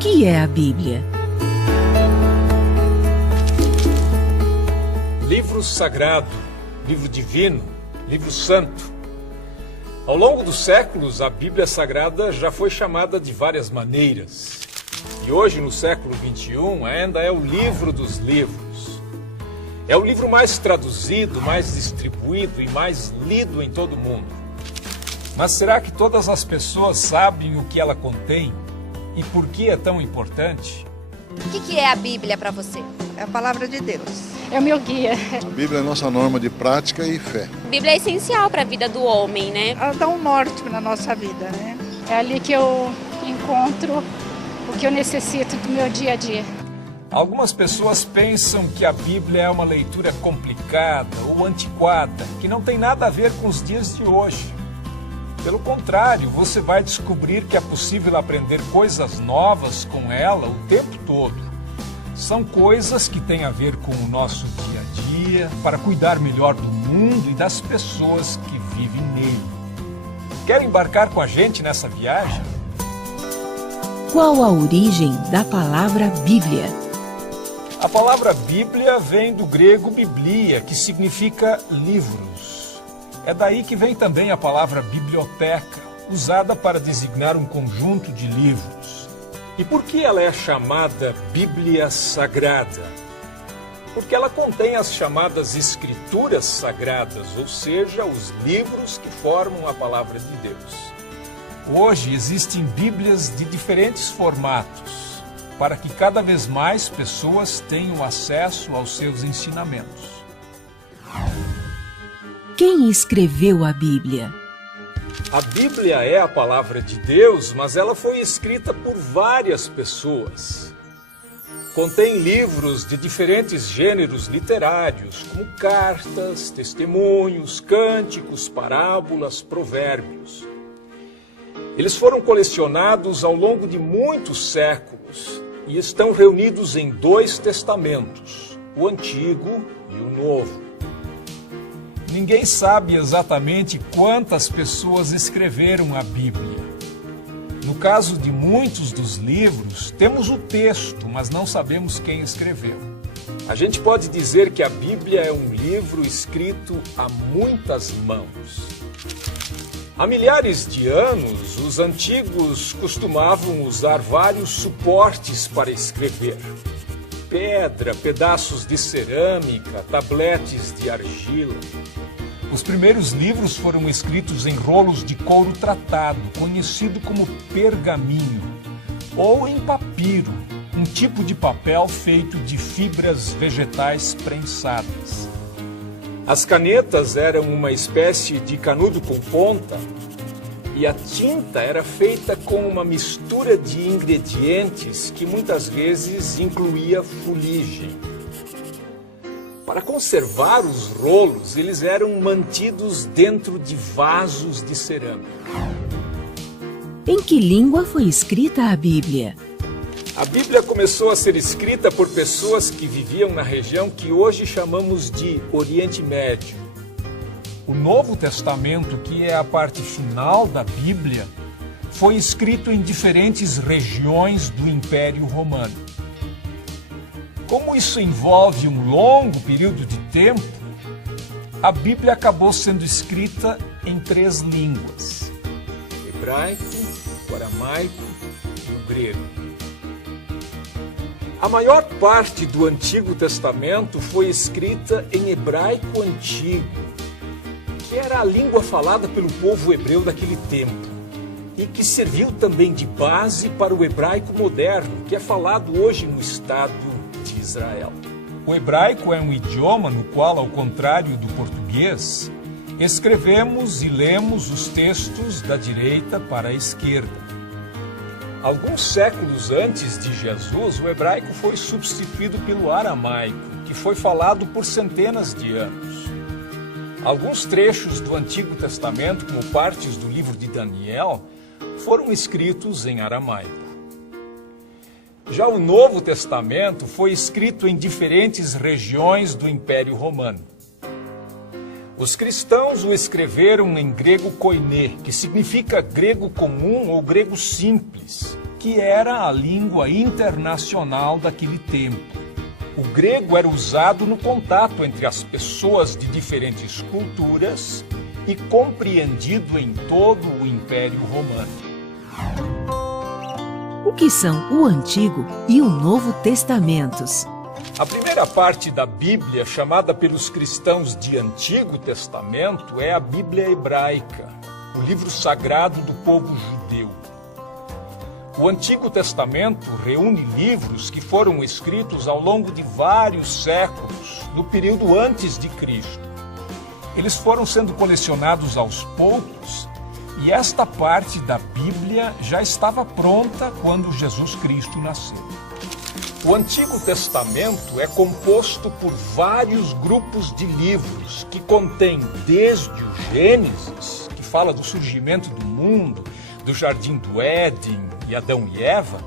que é a Bíblia? Livro sagrado, livro divino, livro santo. Ao longo dos séculos, a Bíblia Sagrada já foi chamada de várias maneiras. E hoje, no século XXI, ainda é o livro dos livros. É o livro mais traduzido, mais distribuído e mais lido em todo o mundo. Mas será que todas as pessoas sabem o que ela contém e por que é tão importante? O que é a Bíblia para você? É a palavra de Deus. É o meu guia. A Bíblia é a nossa norma de prática e fé. A Bíblia é essencial para a vida do homem, né? Ela dá um norte na nossa vida, né? É ali que eu encontro o que eu necessito do meu dia a dia. Algumas pessoas pensam que a Bíblia é uma leitura complicada ou antiquada, que não tem nada a ver com os dias de hoje. Pelo contrário, você vai descobrir que é possível aprender coisas novas com ela o tempo todo. São coisas que têm a ver com o nosso dia a dia, para cuidar melhor do mundo e das pessoas que vivem nele. Quer embarcar com a gente nessa viagem? Qual a origem da palavra Bíblia? A palavra Bíblia vem do grego biblia, que significa livros. É daí que vem também a palavra biblioteca, usada para designar um conjunto de livros. E por que ela é chamada Bíblia Sagrada? Porque ela contém as chamadas Escrituras Sagradas, ou seja, os livros que formam a palavra de Deus. Hoje existem Bíblias de diferentes formatos, para que cada vez mais pessoas tenham acesso aos seus ensinamentos. Quem escreveu a Bíblia? A Bíblia é a palavra de Deus, mas ela foi escrita por várias pessoas. Contém livros de diferentes gêneros literários, como cartas, testemunhos, cânticos, parábolas, provérbios. Eles foram colecionados ao longo de muitos séculos e estão reunidos em 2 testamentos, o Antigo e o Novo. Ninguém sabe exatamente quantas pessoas escreveram a Bíblia. No caso de muitos dos livros, temos o texto, mas não sabemos quem escreveu. A gente pode dizer que a Bíblia é um livro escrito a muitas mãos. Há milhares de anos, os antigos costumavam usar vários suportes para escrever. Pedra, pedaços de cerâmica, tabletes de argila. Os primeiros livros foram escritos em rolos de couro tratado, conhecido como pergaminho, ou em papiro, um tipo de papel feito de fibras vegetais prensadas. As canetas eram uma espécie de canudo com ponta e a tinta era feita com uma mistura de ingredientes que muitas vezes incluía fuligem. Para conservar os rolos, eles eram mantidos dentro de vasos de cerâmica. Em que língua foi escrita a Bíblia? A Bíblia começou a ser escrita por pessoas que viviam na região que hoje chamamos de Oriente Médio. O Novo Testamento, que é a parte final da Bíblia, foi escrito em diferentes regiões do Império Romano. Como isso envolve um longo período de tempo, a Bíblia acabou sendo escrita em 3 línguas: hebraico, o aramaico e o grego. A maior parte do Antigo Testamento foi escrita em hebraico antigo, que era a língua falada pelo povo hebreu daquele tempo, e que serviu também de base para o hebraico moderno, que é falado hoje no Estado de Israel. O hebraico é um idioma no qual, ao contrário do português, escrevemos e lemos os textos da direita para a esquerda. Alguns séculos antes de Jesus, o hebraico foi substituído pelo aramaico, que foi falado por centenas de anos. Alguns trechos do Antigo Testamento, como partes do livro de Daniel, foram escritos em aramaico. Já o Novo Testamento foi escrito em diferentes regiões do Império Romano. Os cristãos o escreveram em grego koiné, que significa grego comum ou grego simples, que era a língua internacional daquele tempo. O grego era usado no contato entre as pessoas de diferentes culturas e compreendido em todo o Império Romano. O que são o Antigo e o Novo Testamentos? A primeira parte da Bíblia, chamada pelos cristãos de Antigo Testamento, é a Bíblia hebraica, o livro sagrado do povo judeu. O Antigo Testamento reúne livros que foram escritos ao longo de vários séculos, no período antes de Cristo. Eles foram sendo colecionados aos poucos e esta parte da Bíblia já estava pronta quando Jesus Cristo nasceu. O Antigo Testamento é composto por vários grupos de livros que contêm desde o Gênesis, que fala do surgimento do mundo, do Jardim do Éden e Adão e Eva,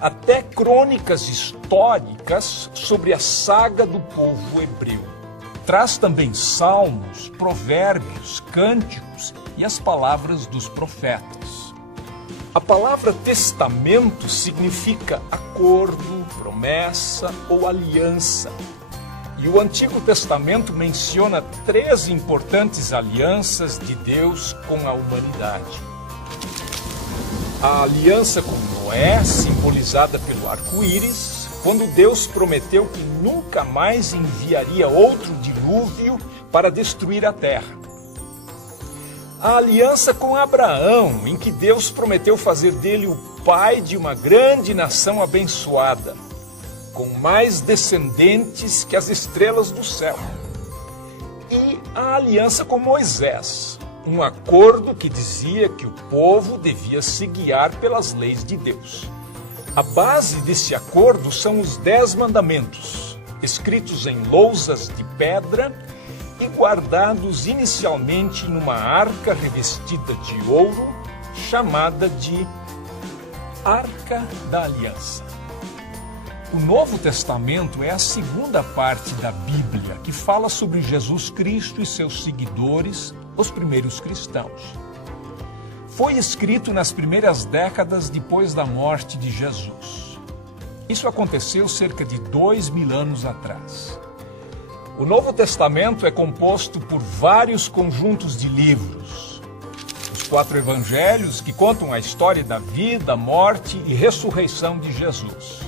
até crônicas históricas sobre a saga do povo hebreu. Traz também salmos, provérbios, cânticos e as palavras dos profetas. A palavra testamento significa acordo, promessa ou aliança. E o Antigo Testamento menciona 3 importantes alianças de Deus com a humanidade. A aliança com Noé, simbolizada pelo arco-íris, quando Deus prometeu que nunca mais enviaria outro dilúvio para destruir a terra. A aliança com Abraão, em que Deus prometeu fazer dele o pai de uma grande nação abençoada, com mais descendentes que as estrelas do céu. E a aliança com Moisés, um acordo que dizia que o povo devia se guiar pelas leis de Deus. A base desse acordo são os 10 mandamentos, escritos em lousas de pedra e guardados inicialmente em uma arca revestida de ouro, chamada de Arca da Aliança. O Novo Testamento é a segunda parte da Bíblia, que fala sobre Jesus Cristo e seus seguidores, os primeiros cristãos. Foi escrito nas primeiras décadas depois da morte de Jesus. Isso aconteceu cerca de 2000 anos atrás. O Novo Testamento é composto por vários conjuntos de livros. Os 4 evangelhos, que contam a história da vida, morte e ressurreição de Jesus.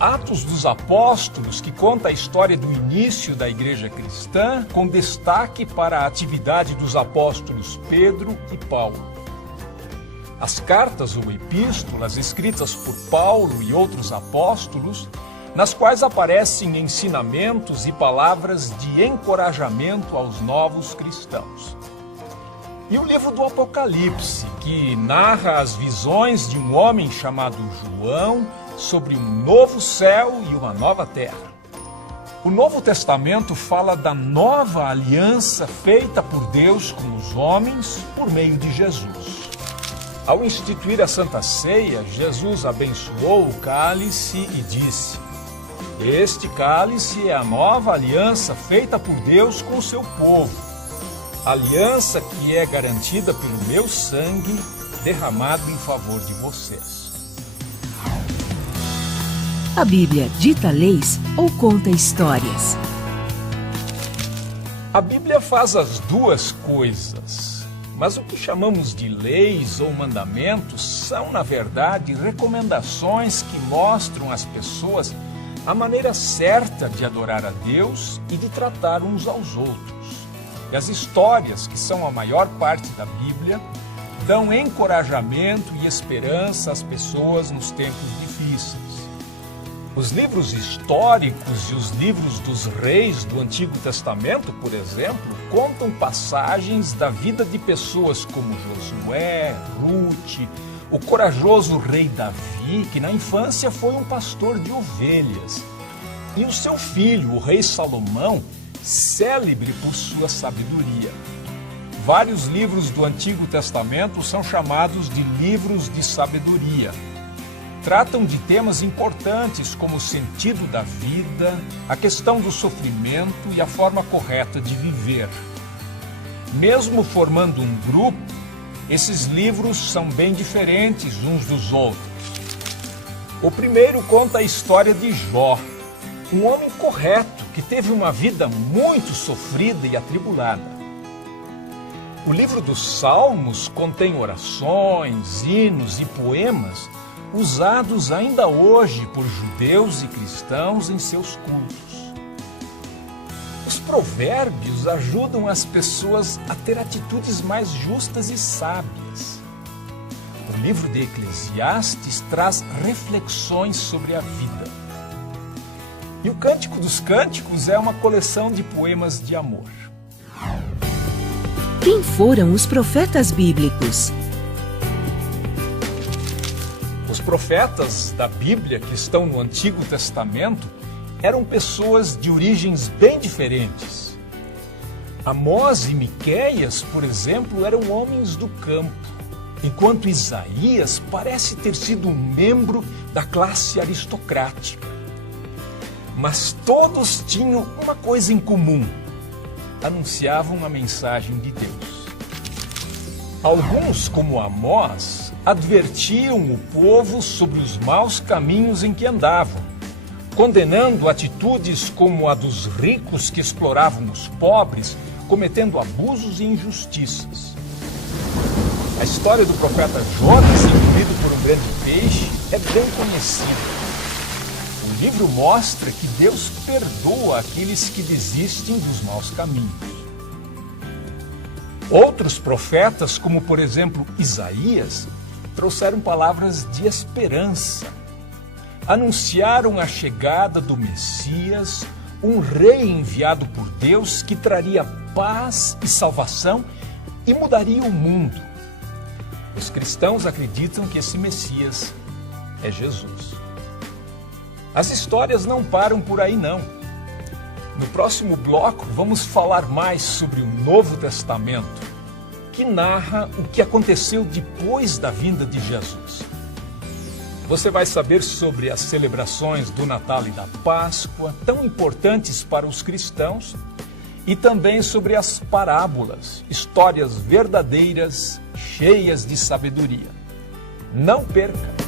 Atos dos Apóstolos, que conta a história do início da igreja cristã, com destaque para a atividade dos apóstolos Pedro e Paulo. As cartas ou epístolas escritas por Paulo e outros apóstolos, nas quais aparecem ensinamentos e palavras de encorajamento aos novos cristãos. E o livro do Apocalipse, que narra as visões de um homem chamado João sobre um novo céu e uma nova terra. O Novo Testamento fala da nova aliança feita por Deus com os homens por meio de Jesus. Ao instituir a Santa Ceia, Jesus abençoou o cálice e disse: "Este cálice é a nova aliança feita por Deus com o seu povo, aliança que é garantida pelo meu sangue derramado em favor de vocês." A Bíblia dita leis ou conta histórias? A Bíblia faz as duas coisas, mas o que chamamos de leis ou mandamentos são, na verdade, recomendações que mostram às pessoas a maneira certa de adorar a Deus e de tratar uns aos outros. E as histórias, que são a maior parte da Bíblia, dão encorajamento e esperança às pessoas nos tempos difíceis. Os livros históricos e os livros dos reis do Antigo Testamento, por exemplo, contam passagens da vida de pessoas como Josué, Ruth, o corajoso rei Davi, que na infância foi um pastor de ovelhas, e o seu filho, o rei Salomão, célebre por sua sabedoria. Vários livros do Antigo Testamento são chamados de livros de sabedoria. Tratam de temas importantes como o sentido da vida, a questão do sofrimento e a forma correta de viver. Mesmo formando um grupo, Esses livros são bem diferentes uns dos outros. O primeiro conta a história de Jó, um homem correto que teve uma vida muito sofrida e atribulada. O livro dos Salmos contém orações, hinos e poemas usados ainda hoje por judeus e cristãos em seus cultos. Os provérbios ajudam as pessoas a ter atitudes mais justas e sábias. O livro de Eclesiastes traz reflexões sobre a vida. E o Cântico dos Cânticos é uma coleção de poemas de amor. Quem foram os profetas bíblicos? Os profetas da Bíblia que estão no Antigo Testamento eram pessoas de origens bem diferentes. Amós e Miqueias, por exemplo, eram homens do campo, enquanto Isaías parece ter sido um membro da classe aristocrática. Mas todos tinham uma coisa em comum: anunciavam a mensagem de Deus. Alguns, como Amós, advertiam o povo sobre os maus caminhos em que andavam, condenando atitudes como a dos ricos que exploravam os pobres, cometendo abusos e injustiças. A história do profeta Jonas, engolido por um grande peixe, é bem conhecida. O livro mostra que Deus perdoa aqueles que desistem dos maus caminhos. Outros profetas, como por exemplo Isaías, trouxeram palavras de esperança. Anunciaram a chegada do Messias, um rei enviado por Deus que traria paz e salvação e mudaria o mundo. Os cristãos acreditam que esse Messias é Jesus. As histórias não param por aí, não. No próximo bloco, vamos falar mais sobre o Novo Testamento, que narra o que aconteceu depois da vinda de Jesus. Você vai saber sobre as celebrações do Natal e da Páscoa, tão importantes para os cristãos, e também sobre as parábolas, histórias verdadeiras, cheias de sabedoria. Não perca!